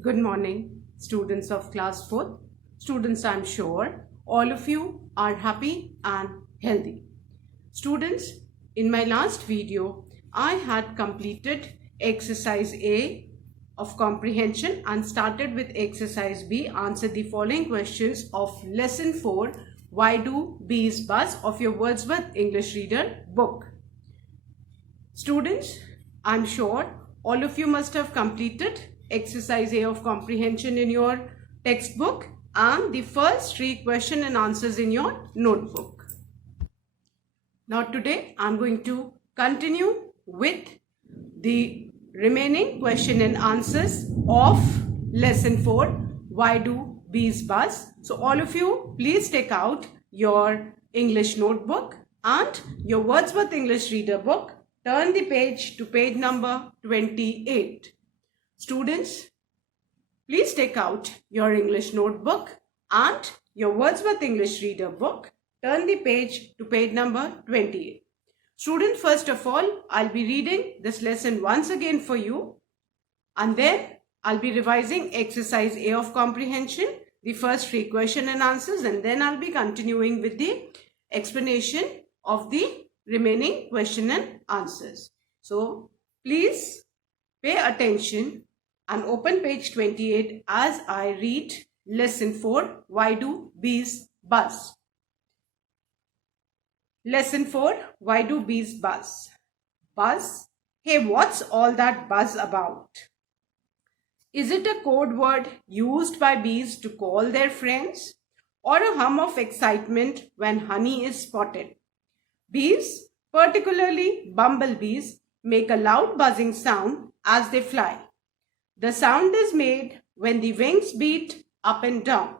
Good morning, students of class 4th. Students, I'm sure all of you are happy and healthy. Students, in my last video, I had completed exercise A of comprehension and started with exercise B. Answer the following questions of lesson 4, Why Do Bees Buzz, of your Wordsworth English Reader book. Students, I'm sure all of you must have completed exercise A of comprehension in your textbook and the first 3 question and answers in your notebook. Now today I'm going to continue with the remaining question and answers of lesson 4, Why Do Bees Buzz? So all of you please take out your English notebook and your Wordsworth English Reader book. Turn the page to page number 28. Students, please take out your English notebook and your Wordsworth English Reader book. Turn the page to page number 28. Student, first of all, I'll be reading this lesson once again for you, and then I'll be revising exercise A of comprehension, the first 3 question and answers, and then I'll be continuing with the explanation of the remaining question and answers. So please pay attention and open page 28 as I read lesson 4, Why Do Bees Buzz? Lesson 4, Why Do Bees Buzz? Buzz? Hey, what's all that buzz about? Is it a code word used by bees to call their friends, or a hum of excitement when honey is spotted? Bees, particularly bumblebees, make a loud buzzing sound as they fly. The sound is made when the wings beat up and down.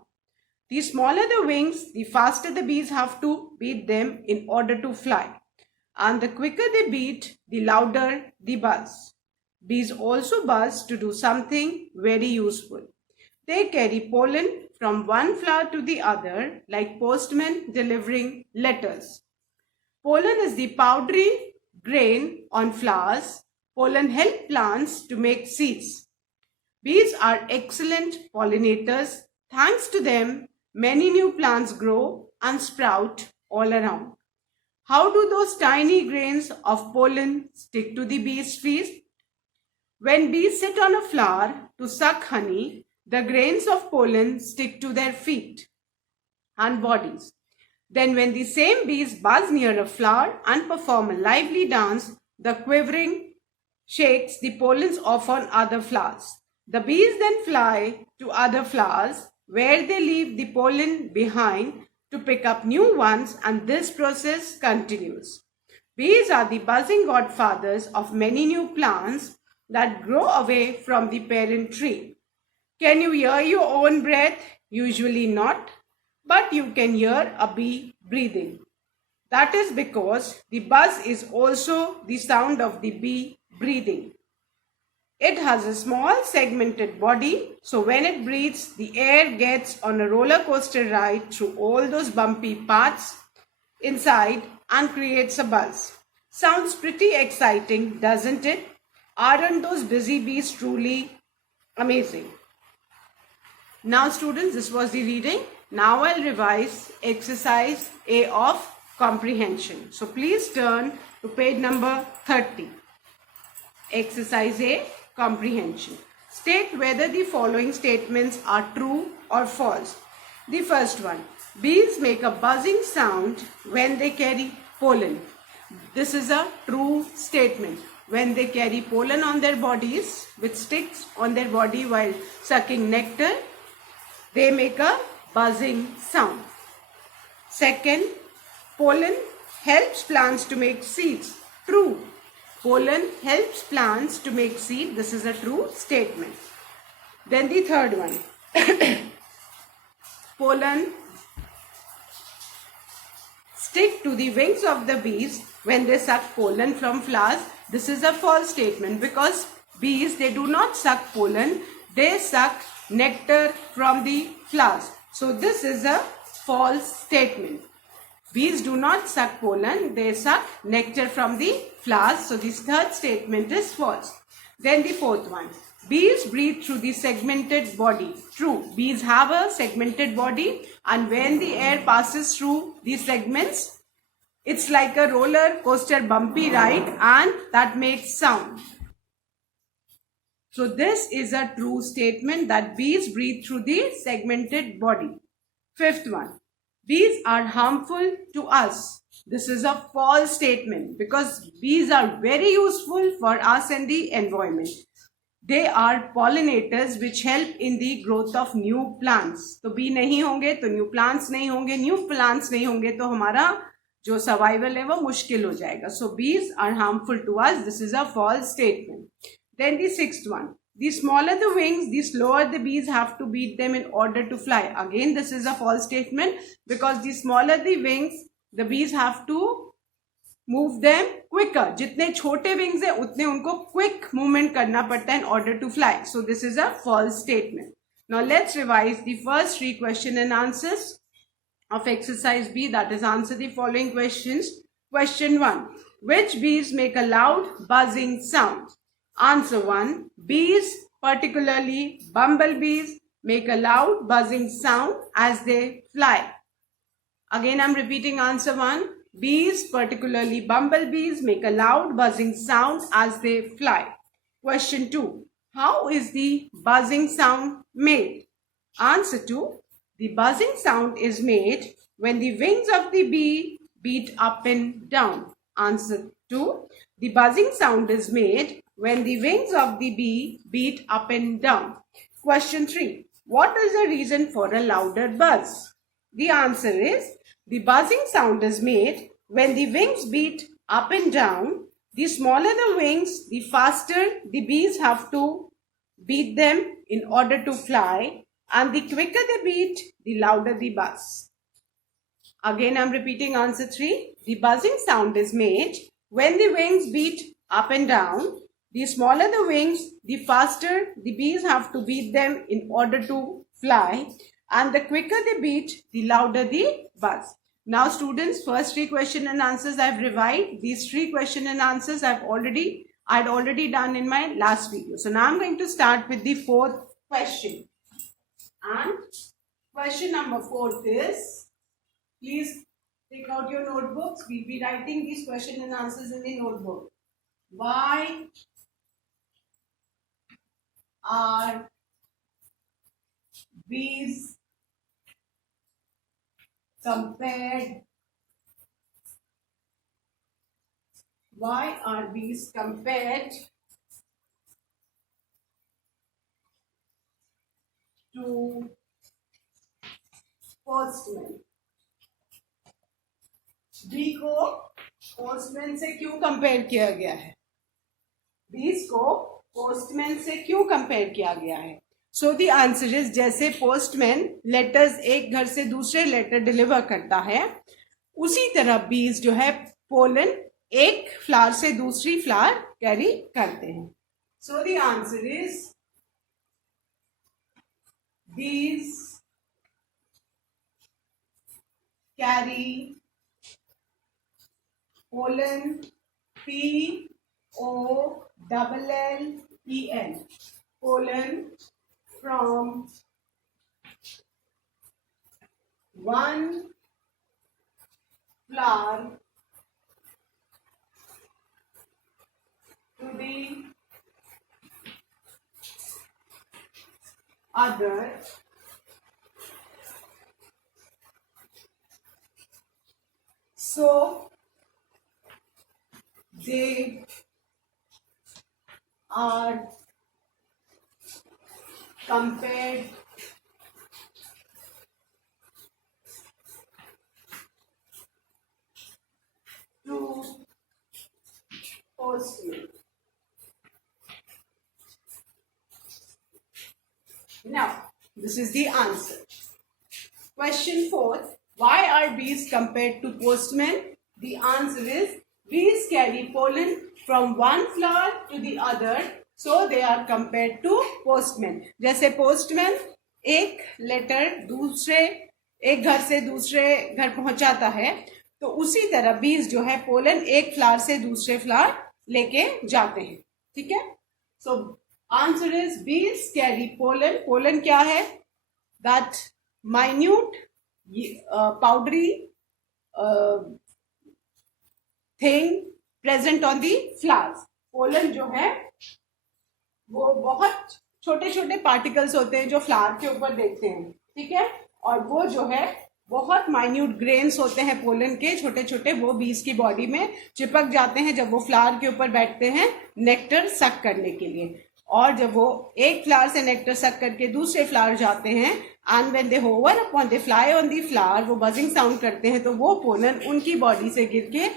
The smaller the wings, the faster the bees have to beat them in order to fly. And the quicker they beat, the louder the buzz. Bees also buzz to do something very useful. They carry pollen from one flower to the other, like postmen delivering letters. Pollen is the powdery grain on flowers. Pollen helps plants to make seeds. Bees are excellent pollinators. Thanks to them, many new plants grow and sprout all around. How do those tiny grains of pollen stick to the bee's feet? When bees sit on a flower to suck honey, the grains of pollen stick to their feet and bodies. Then when the same bees buzz near a flower and perform a lively dance, the quivering shakes the pollens off on other flowers. The bees then fly to other flowers where they leave the pollen behind to pick up new ones, and this process continues. Bees are the buzzing godfathers of many new plants that grow away from the parent tree. Can you hear your own breath? Usually not, but you can hear a bee breathing. That is because the buzz is also the sound of the bee breathing. It has a small segmented body, so when it breathes, the air gets on a roller coaster ride through all those bumpy parts inside and creates a buzz. Sounds pretty exciting, doesn't it? Aren't those busy bees truly amazing? Now students, this was the reading. Now I'll revise exercise A of comprehension. So please turn to page number 30. Exercise A, comprehension. State whether the following statements are true or false. The first one, bees make a buzzing sound when they carry pollen. This is a true statement. When they carry pollen on their bodies, which sticks on their body while sucking nectar, they make a buzzing sound. Second, pollen helps plants to make seeds. True. Pollen helps plants to make seed. This is a true statement. Then the third one. Pollen stick to the wings of the bees when they suck pollen from flowers. This is a false statement because bees, they do not suck pollen. They suck nectar from the flowers. So this is a false statement. Bees do not suck pollen, they suck nectar from the flowers. So this third statement is false. Then the fourth one. Bees breathe through the segmented body. True, bees have a segmented body, and when the air passes through these segments, it's like a roller coaster bumpy ride, and that makes sound. So this is a true statement that bees breathe through the segmented body. Fifth one, bees are harmful to us. This is a false statement because bees are very useful for us and the environment. They are pollinators which help in the growth of new plants. तो bee नहीं होंगे तो new plants नहीं होंगे, new plants नहीं होंगे तो हमारा जो survival है वो मुश्किल हो जाएगा. So bees are harmful to us. This is a false statement. Then the sixth one, the smaller the wings, the slower the bees have to beat them in order to fly. Again, this is a false statement because the smaller the wings, the bees have to move them quicker. जितने छोटे wings है उतने उनको quick movement करना पड़ता है in order to fly. So this is a false statement. Now let's revise the first 3 question and answers of exercise B, that is answer the following questions. Question 1, which bees make a loud buzzing sound? Answer 1, bees, particularly bumblebees, make a loud buzzing sound as they fly. Again, I'm repeating answer 1. Bees, particularly bumblebees, make a loud buzzing sound as they fly. Question 2. How is the buzzing sound made? Answer 2. The buzzing sound is made when the wings of the bee beat up and down. Answer 2. The buzzing sound is made when the wings of the bee beat up and down. Question 3. What is the reason for a louder buzz? The answer is, the buzzing sound is made when the wings beat up and down. The smaller the wings, the faster the bees have to beat them in order to fly, and the quicker they beat, the louder the buzz. Again, I'm repeating answer 3. The buzzing sound is made when the wings beat up and down. The smaller the wings, the faster the bees have to beat them in order to fly, and the quicker they beat, the louder the buzz. Now students, first 3 question and answers I've revised. These 3 question and answers I'd already done in my last video. So now I'm going to start with the 4th question. And question number 4 is, please take out your notebooks. We'll be writing these question and answers in the notebook. Why are bees compared to postmen? Bee को postman से क्यों compare किया गया है? बीज को postman से क्यों कंपेयर किया गया है? सो द आंसर इज, जैसे पोस्टमैन लेटर्स एक घर से दूसरे लेटर डिलीवर करता है, उसी तरह बीज जो है पोलन एक फ्लावर से दूसरी फ्लावर कैरी करते हैं. सो द आंसर इज, बीज carry pollen, P-O-L-L-E-N, pollen from one flower to the other. So they are compared to postmen. Now, this is the answer. Question 4. Why are bees compared to postmen? The answer is, bees carry pollen from one flower to the other, so they are compared to postmen. जैसे postman एक letter दूसरे एक घर से दूसरे घर पहुंचाता है, तो उसी तरह बीज जो है पोलन एक फ्लावर से दूसरे फ्लावर लेके जाते हैं. ठीक है? सो Answer is bees carry pollen. Pollen क्या है? That minute powdery thing present on the flowers. Pollen जो है वो बहुत छोटे छोटे पार्टिकल्स होते हैं जो फ्लावर के ऊपर देखते हैं, ठीक है, और वो जो है बहुत माइन्यूट ग्रेन्स होते हैं पोलन के, छोटे छोटे, वो बीज की बॉडी में चिपक जाते हैं जब वो फ्लावर के ऊपर बैठते हैं नेक्टर सक करने के लिए। और जब वो एक फ्लावर से नेक्टर सक करके दूसरे फ्लावर जाते हैं, and when they hover upon they fly on the flower, वो बजिंग साउंड करते हैं, तो वो पोलन उनकी बॉडी से गिर के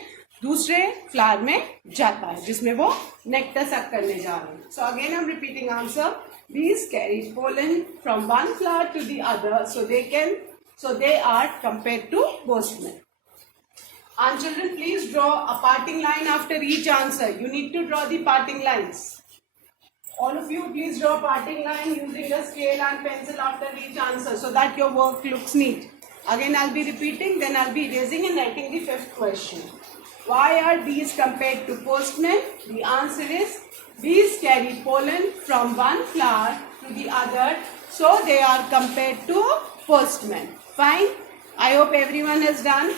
दूसरे फ्लावर में जाता है जिसमें वो नेक्टर सक करने जा रहे हैं। So again I am repeating answer, bees carry pollen from one flower to the other, so they are compared to postmen. And children, please draw a parting line after each answer. You need to draw the parting lines. All of you, please draw a parting line using a scale and pencil after each answer so that your work looks neat. Again, I'll be repeating, then I'll be erasing and writing the fifth question. Why are bees compared to postmen? The answer is bees carry pollen from one flower to the other, so they are compared to postmen. Fine. I hope everyone has done.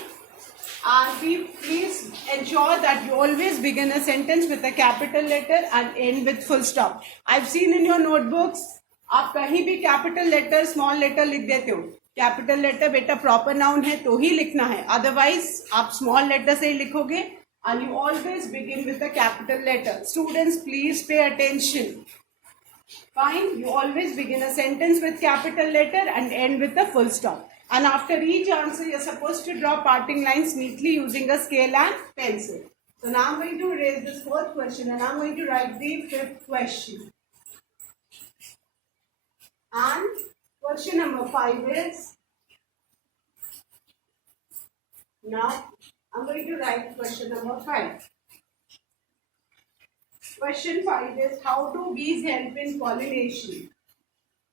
And please ensure that you always begin a sentence with a capital letter and end with full stop. I've seen in your notebooks, आप कहीं भी capital letter small letter लिख देते हो। Capital letter बेटा proper noun है तो ही लिखना है, अदरवाइज आप स्मॉल लेटर से ही लिखोगे। And you always begin with a capital letter. Students please pay attention. Fine, you always begin a sentence with capital letter and end with a full stop. And after each answer, you're supposed to draw parting lines neatly using a scale and pencil. So now I'm going to raise this fourth question and I'm going to write the fifth question. And question number 5 is, now I'm going to write question number 5. Question 5 is, how do bees help in pollination?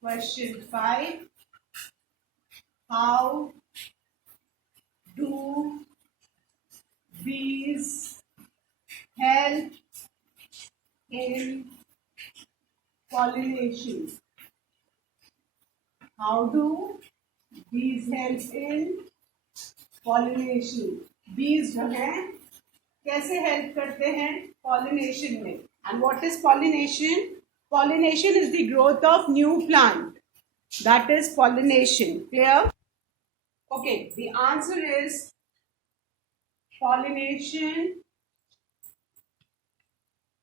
Question 5, how do bees help in pollination? How do bees help in pollination? Bees जो है कैसे help करते हैं pollination में? And what is pollination? Pollination is the growth of new plant. That is pollination. Clear? Okay, the answer is pollination,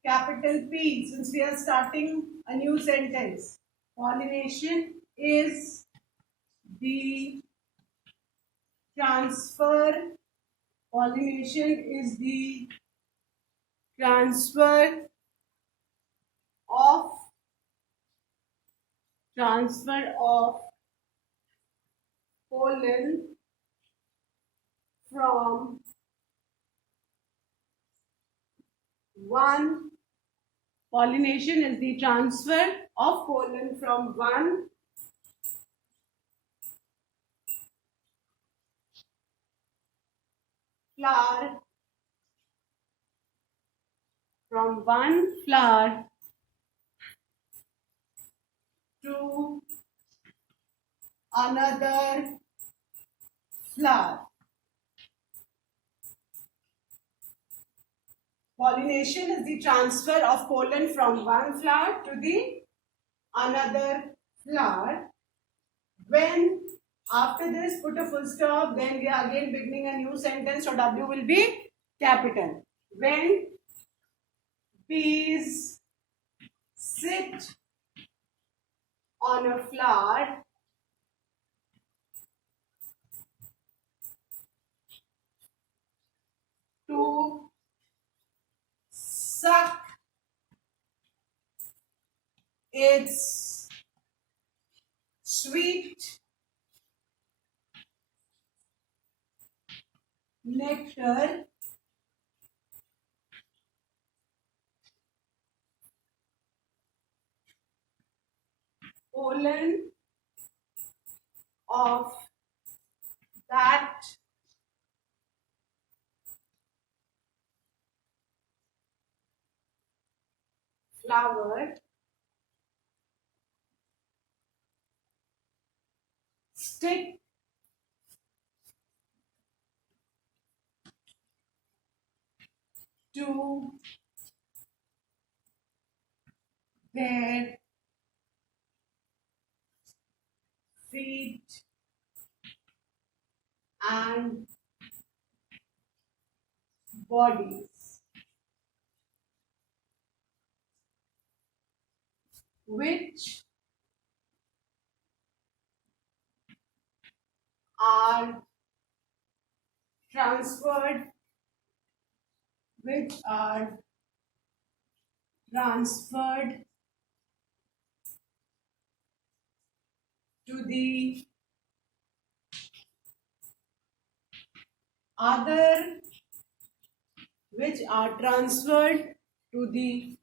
capital P, since we are starting a new sentence. Pollination is the transfer. Pollination is the transfer of pollen from one. Pollination is the transfer of pollen from one flower to another flower. Pollination is the transfer of pollen from one flower to the another flower. When after this put a full stop, then we are again beginning a new sentence, so W will be capital. When bees sit on a flower to suck its sweet nectar, pollen of that flower stick to their feet and bodies, which are transferred, which are transferred to the other, which are transferred to the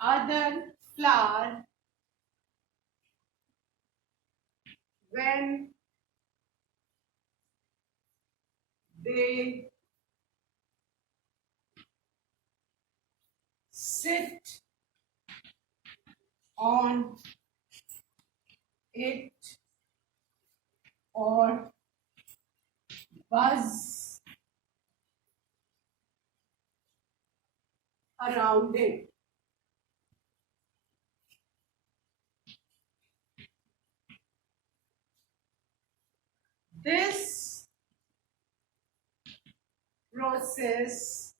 other flower when they sit on it or buzz around it. This process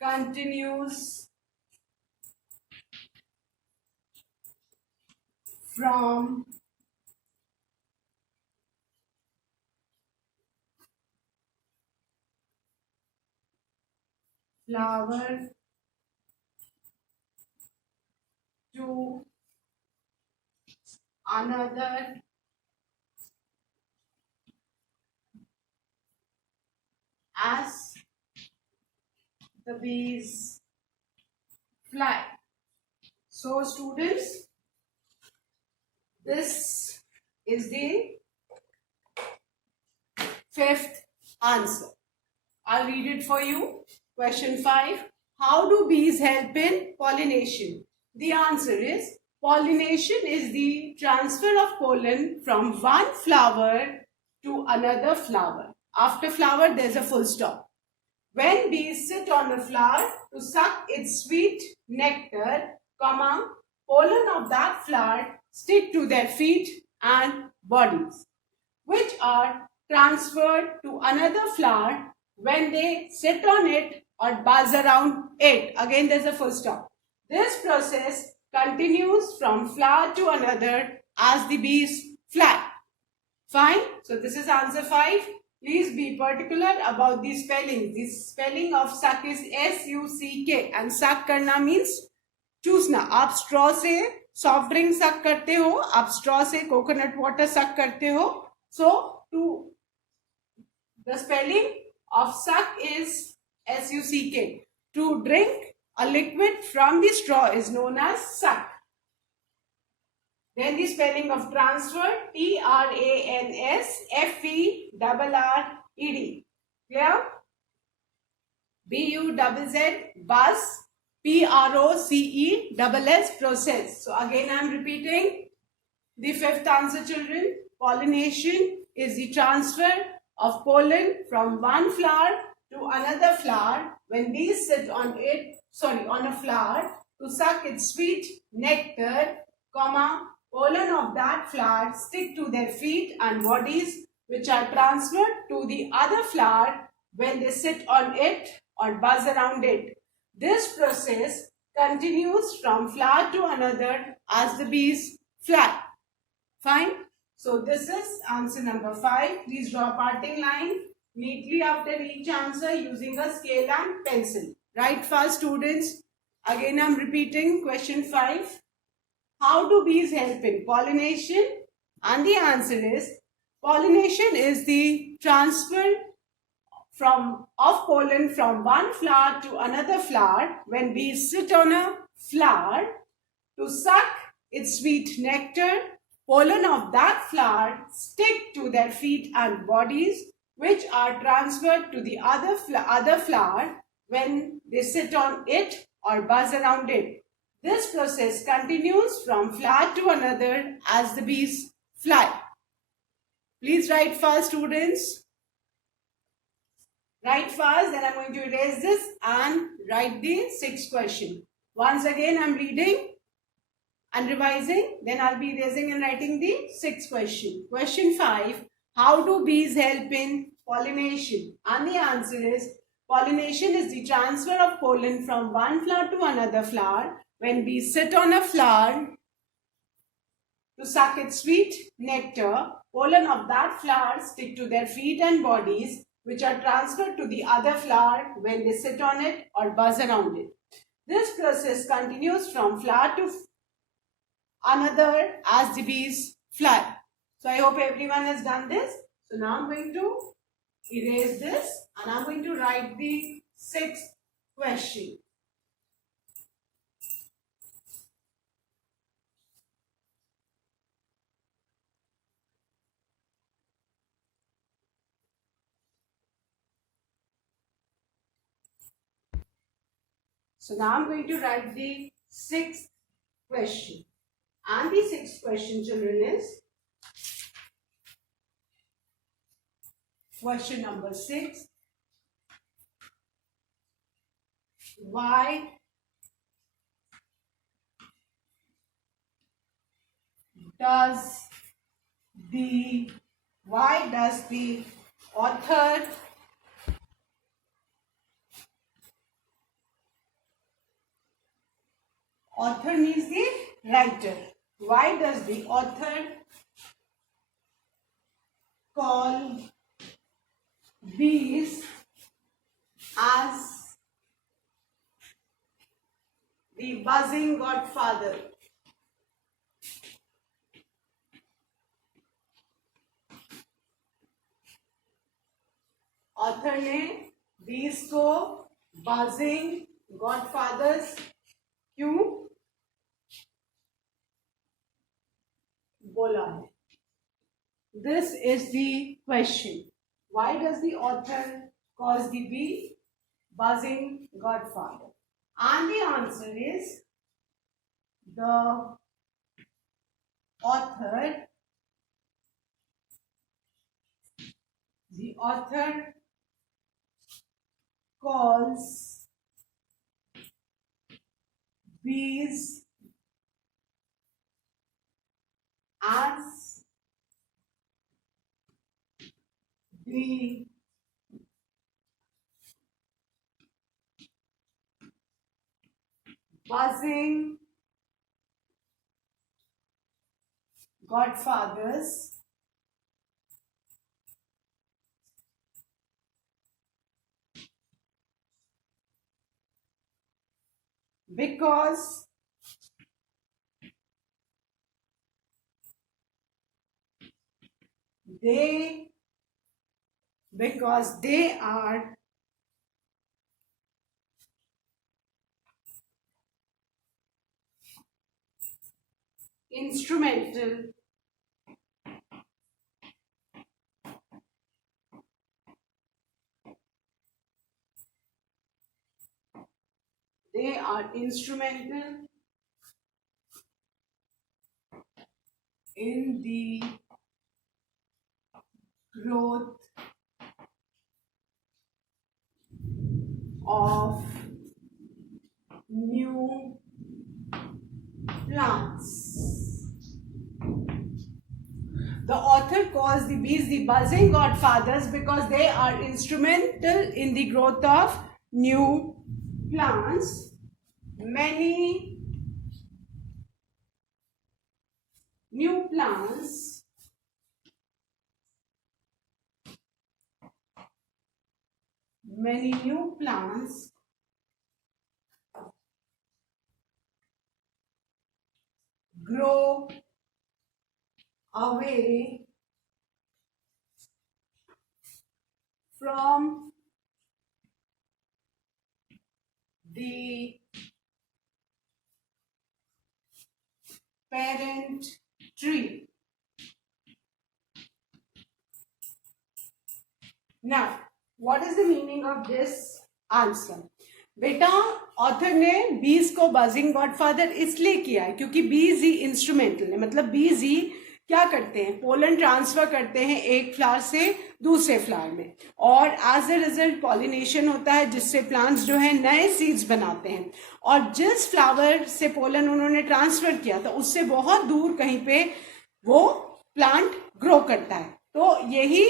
continues from flower to another as the bees fly. So students, this is the fifth answer. I'll read it for you. Question 5. How do bees help in pollination? The answer is pollination is the transfer of pollen from one flower to another flower. After flower, there's a full stop. When bees sit on a flower to suck its sweet nectar, pollen of that flower stick to their feet and bodies, which are transferred to another flower when they sit on it or buzz around it. Again, there's a full stop. This process continues from flower to another as the bees fly. Fine. So this is answer 5. Please be particular about the spelling. The spelling of suck is S-U-C-K and suck करना means चूसना. आप straw से soft drink suck करते हो, आप straw से coconut water suck करते हो. So the spelling of suck is S-U-C-K. To drink a liquid from the straw is known as suck. Then the spelling of transfer, T-R-A-N-S-F-E-R-R-E-D. Clear? B-U-Z-Z, buzz, P-R-O-C-E-S-S, process. So again I am repeating the fifth answer, children. Pollination is the transfer of pollen from one flower to another flower when bees sit on a flower to suck its sweet nectar, pollen of that flower stick to their feet and bodies, which are transferred to the other flower when they sit on it or buzz around it. This process continues from flower to another as the bees fly. Fine. So this is answer number 5. Please draw a parting line neatly after each answer using a scale and pencil. Write fast, students. Again, I am repeating question 5. How do bees help in pollination? And the answer is pollination is the transfer of pollen from one flower to another flower when bees sit on a flower to suck its sweet nectar. Pollen of that flower stick to their feet and bodies, which are transferred to the other flower when they sit on it or buzz around it. This process continues from flower to another as the bees fly. Please write fast, students. Write fast, then I'm going to erase this and write the sixth question. Once again, I'm reading and revising, then I'll be erasing and writing the sixth question. Question 5. How do bees help in pollination? And the answer is, pollination is the transfer of pollen from one flower to another flower. When bees sit on a flower to suck its sweet nectar, pollen of that flower stick to their feet and bodies, which are transferred to the other flower when they sit on it or buzz around it. This process continues from flower to another as the bees fly. So I hope everyone has done this. So now I'm going to erase this and I'm going to write the sixth question. So now I'm going to write the sixth question. And the sixth question, children, is question number 6. Why does the author means the writer. Why does the author call bees as the buzzing godfather? Author ने बीज को buzzing godfathers क्यों बोला है? This is the question. Why does the author call the bee buzzing godfather? And the answer is, the author calls bees as the buzzing godfathers because they are instrumental in the growth of new plants. The author calls the bees the buzzing godfathers because they are instrumental in the growth of new plants. Many new plants grow away from the parent tree. Now, what is the meaning of this answer? बेटा author ने बीज को buzzing godfather इसलिए किया है क्योंकि बीज ही instrumental है, मतलब बीज ही क्या करते हैं, पोलन ट्रांसफर करते हैं एक फ्लावर से दूसरे फ्लावर में, और एज ए रिजल्ट पॉलिनेशन होता है जिससे प्लांट्स जो है नए सीड्स बनाते हैं। और जिस फ्लावर से पोलन उन्होंने ट्रांसफर किया था उससे बहुत दूर कहीं पे वो प्लांट ग्रो करता है। तो यही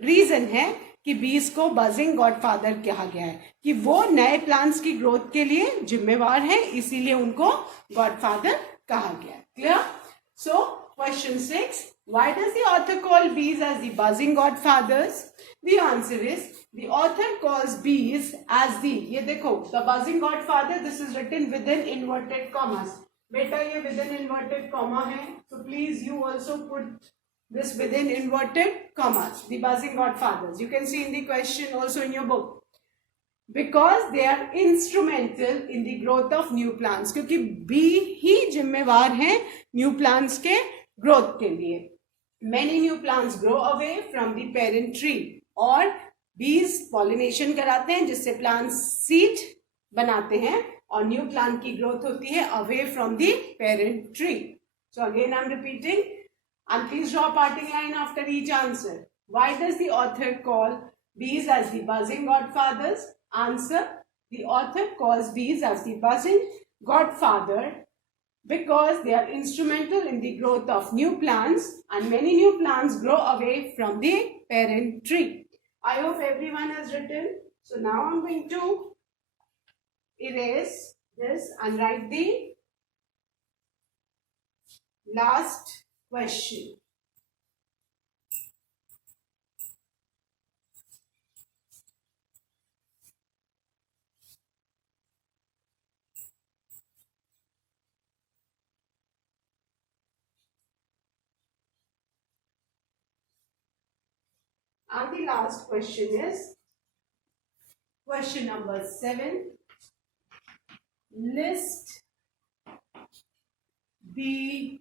रीजन है कि बीज को बजिंग गॉडफादर कहा गया है कि वो नए प्लांट्स की ग्रोथ के लिए जिम्मेवार है, इसीलिए उनको गॉडफादर कहा गया है। Clear? So question 6, why does the author call bees as the buzzing godfathers? The answer is the author calls bees as the, ये देखो, the buzzing godfather, this is written within inverted commas. बेटा ये within inverted comma है, so please you also put this within inverted commas, the buzzing godfathers. You can see in the question also in your book. Because they are instrumental in the growth of new plants. क्योंकि B ही जिम्मेवार हैं new plants के growth के लिए. Many new plants grow away from the parent tree. और बीज pollination कराते हैं जिससे प्लांट्स सीड बनाते हैं और न्यू प्लांट की ग्रोथ होती है away from the parent tree. So again I am repeating. And please draw a parting line after each answer. Why does the author call bees as the buzzing godfathers? Answer: the author calls bees as the buzzing godfather because they are instrumental in the growth of new plants, and many new plants grow away from the parent tree. I hope everyone has written. So now I'm going to erase this and write the last question. And the last question is question number 7. List the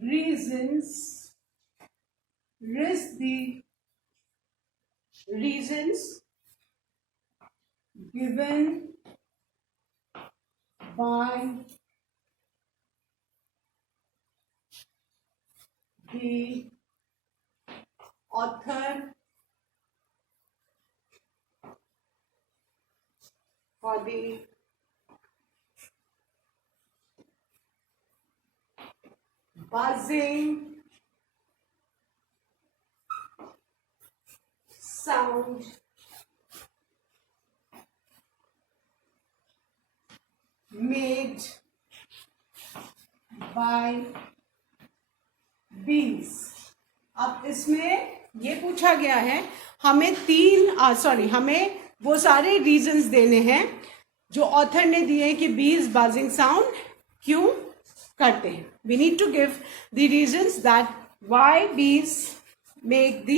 reasons given by the author for the buzzing sound made by bees. अब इसमें ये पूछा गया है हमें हमें वो सारे रीजंस देने हैं जो ऑथर ने दिए हैं कि बीज बजिंग साउंड क्यों करते हैं. We need to give the reasons that why bees make the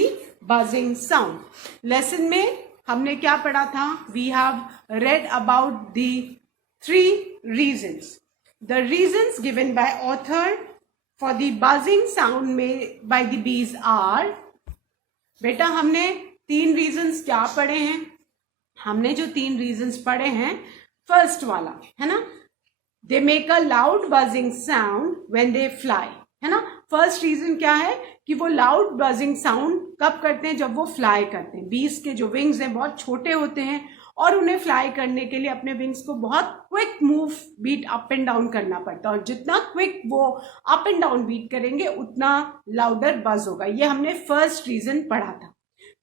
buzzing sound. Lesson में हमने क्या पढ़ा था? We have read about the 3 reasons. The reasons given by author for the buzzing sound made by the bees are, बेटा हमने 3 reasons क्या पढ़े हैं? हमने जो 3 reasons पढ़े हैं, फर्स्ट वाला है ना, they make a loud buzzing sound when they fly, है ना. फर्स्ट रीजन क्या है कि वो लाउड बजिंग साउंड कब करते हैं? जब वो फ्लाई करते हैं. बीज के जो विंग्स हैं बहुत छोटे होते हैं और उन्हें फ्लाई करने के लिए अपने विंग्स को बहुत quick move beat up and down करना पड़ता है और जितना क्विक वो अप एंड डाउन बीट करेंगे उतना लाउडर बज होगा. ये हमने फर्स्ट रीजन पढ़ा था.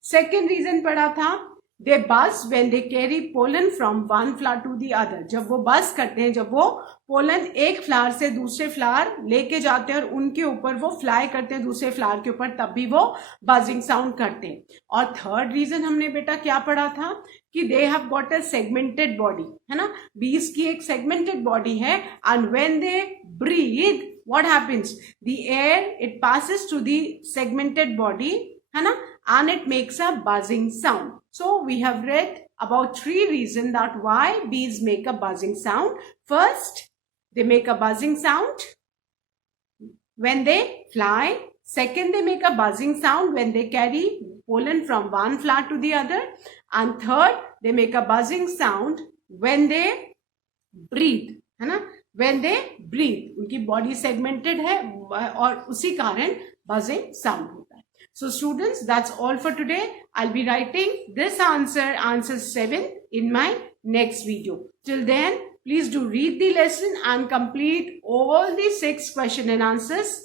सेकेंड रीजन पढ़ा था they buzz when they carry pollen from one flower to the other. जब वो बज करते हैं, जब वो पोलन एक फ्लावर से दूसरे फ्लावर लेके जाते हैं और उनके ऊपर वो फ्लाई करते हैं दूसरे फ्लावर के ऊपर, तब भी वो बजिंग साउंड करते हैं. और थर्ड रीजन हमने बेटा क्या पढ़ा था कि they have got a segmented body, है ना. बीज की एक सेगमेंटेड बॉडी है and when they breathe what happens? The air it passes to the segmented body, है ना, and it makes a buzzing sound. So we have read about 3 reasons that why bees make a buzzing sound. First, they make a buzzing sound when they fly. Second, they make a buzzing sound when they carry pollen from one flower to the other. And third, they make a buzzing sound when they breathe, है ना? When they breathe, उनकी body segmented है और उसी कारण buzzing sound होता है. So students, that's all for today. I'll be writing this answer 7 in my next video. Till then, please do read the lesson and complete all the 6 question and answers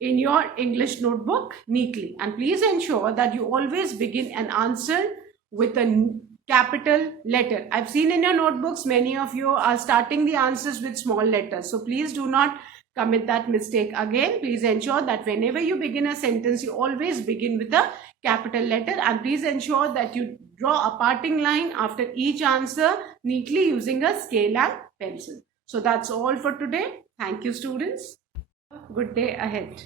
in your English notebook neatly. And please ensure that you always begin an answer with a capital letter. I've seen in your notebooks, many of you are starting the answers with small letters. So please do not commit that mistake again. Please ensure that whenever you begin a sentence, you always begin with a capital letter. And please ensure that you draw a parting line after each answer neatly using a scale and pencil. So that's all for today. Thank you, students. Good day ahead.